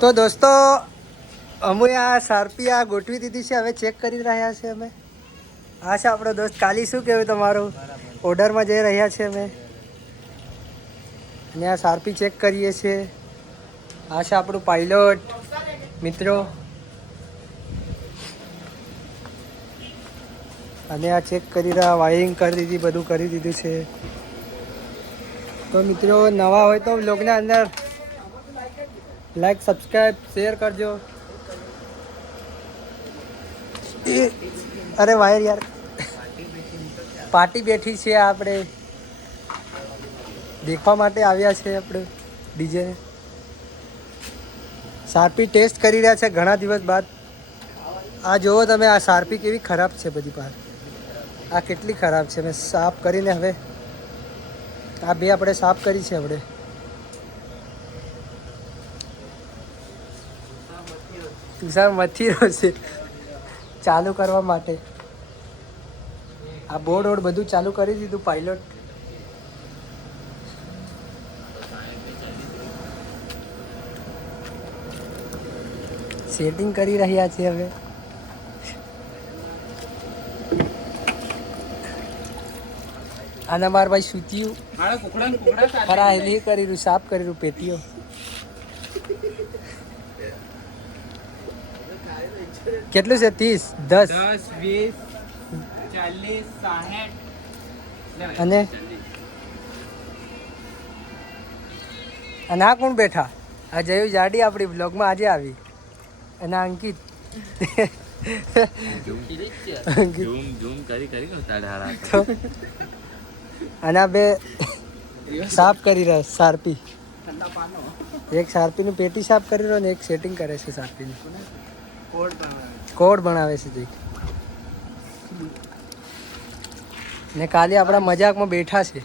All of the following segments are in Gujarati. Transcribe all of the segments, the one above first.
તો દોસ્તો અમે આ શાર્પી આ ગોઠવી દીધી છે, હવે ચેક કરી રહ્યા છે અમે. આ છે આપણો દોસ્ત કાલી. શું કહેવું તમારું? ઓર્ડરમાં જઈ રહ્યા છે અમે અને આ શાર્પી ચેક કરીએ છીએ. આ છે આપણું પાયલોટ મિત્રો અને આ ચેક કરી રહ્યા, વાયરિંગ કરી દીધી, બધું કરી દીધું છે. તો મિત્રો નવા હોય તો બ્લોગના અંદર લાઈક સબસ્ક્રાઈબ શેર કરજો. અરે વાયર યાર, પાર્ટી બેઠી છે, આપણે દેખવા માટે આવ્યા છે. આપણે ડીજે શાર્પી ટેસ્ટ કરી રહ્યા છે ઘણા દિવસ બાદ. આ જુઓ તમે, આ શાર્પી કેવી ખરાબ છે બધી પાર. આ કેટલી ખરાબ છે. મેં સાફ કરીને હવે આ બે આપણે સાફ કરી છે. આપણે તુષાર મથી રહ્યો છે ચાલુ કરવા માટે. આ બોર્ડ વોર્ડ બધું ચાલુ કરી દીધું. પાયલોટ સેટિંગ કરી રહ્યા છે હવે. આના માર ભાઈ સૂત્યું ખરા હેલી કરી રહ્યું, સાફ કરી રહ્યું પેટીઓ. કેટલું છે? 30, 10, 20, 40, 60 અને આ કોણ બેઠા? આ જયું જાડી આપણી બ્લોગમાં આજે આવી. અને અંકિત અને આ બે સાફ કરી રહ્યા શાર્પી. એક શાર્પીનું પેટી સાફ કરી રહ્યો ને એક સેટિંગ કરે છે શાર્પીનું. કોડ બનાવે છે જઈ. ને કાલે આપણા મજાકમાં બેઠા છે.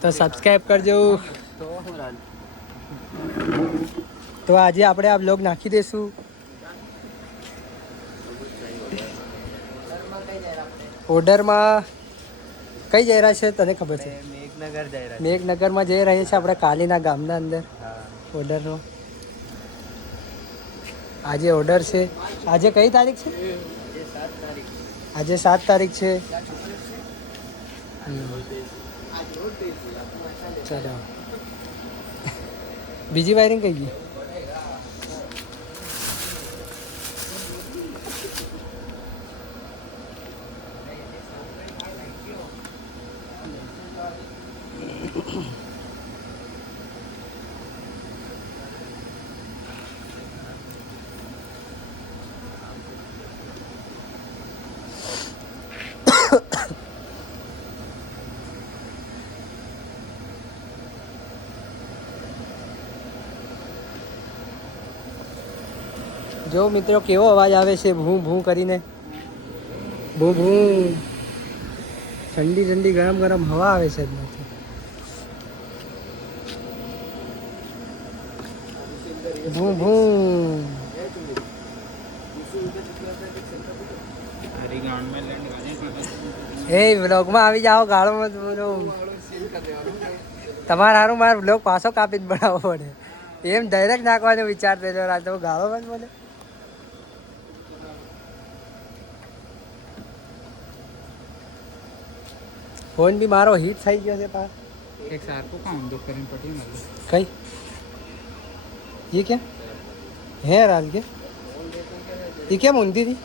તો સબસ્ક્રાઈબ કરજો. તો આજે આપણે આ બ્લોગ નાખી દઈશું. ઓર્ડરમાં કઈ જઈ રહ્યા છે તને ખબર છે? મેઘનગરમાં જઈ રહ્યા છે આપણે કાલીના ગામના અંદર ઓર્ડરનો. આજે ઓર્ડર છે. આજે કઈ તારીખ છે? આજે 7 તારીખ છે. ચાલો, બીજી વાયરિંગ કઈ ગઈ? જો મિત્રો કેવો અવાજ આવે છે, ભૂ ભૂ કરીને. ભૂ ભૂ. ઠંડી ઠંડી ગરમ ગરમ હવા આવે છે એમાંથી. ભૂ ભૂ. એ બ્લોગમાં આવી જાઓ. ગાળો મત બોલો. તમારે સારું મારે બ્લોગ પાછો કાપી જ બનાવવો પડે. એમ ડાયરેક્ટ નાખવાનો વિચાર થયેલો. રાતે ગાળો મત બોલે. ફોન બી મારો હીટ થઈ ગયો છે પા. एक सार को काम दो करें पटी ना कई ये क्या है राल के? ये क्या मुंदी थी?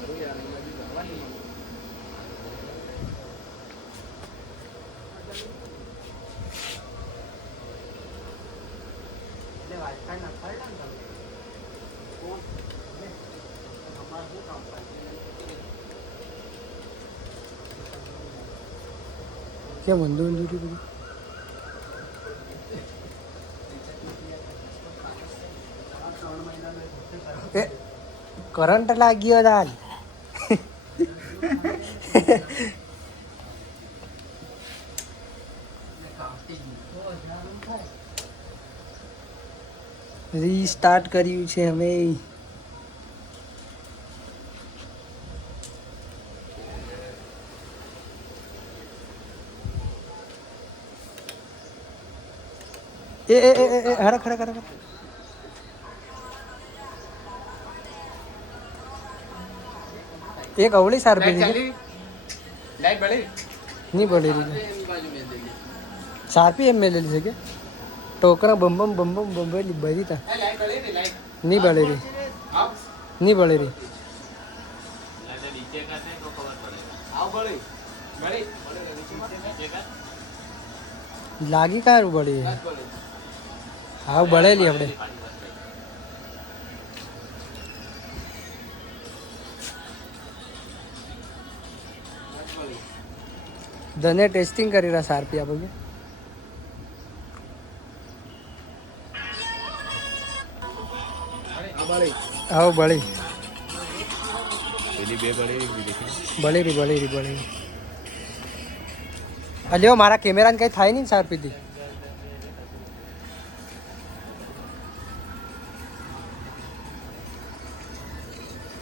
क्या मंदू मंदू थी बड़ी? करंट लाग्यो दाल. રીસ્ટાર્ટ કર્યું છે અમે. એ હરખ હરખ હરખ. એક અવળી સારપી દીધી લાઈટ બળી નહીં બળી દીધી સારપી એમ મેં લેલી છે કે ટોકરા બમ બળી બળી તા લાઈટ બળી રે લાઈટ નહીં બળી રહી આવ નહીં બળી રહી નીચે કરને તો ખબર પડે આવ બળી બળી નીચે કર લાગી કારું બળી હાવ બળેલી આપણે ધને ટેસ્ટિંગ કરી રહ્યા સારપી આપણે હાવ બળી પેલી બે બળી એક બી દેખી બળી રહી અલ્યો મારા કેમેરાને કંઈ થાય નહીં સારપીથી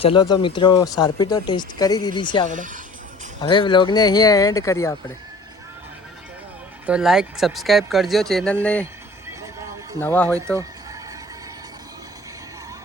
ચલો તો મિત્રો સારપી તો ટેસ્ટ કરી દીધી છે આપણે હવે વ્લોગને અહીંયા એન્ડ કરીએ આપણે તો લાઈક સબસ્ક્રાઈબ કરજો ચેનલને નવા હોય તો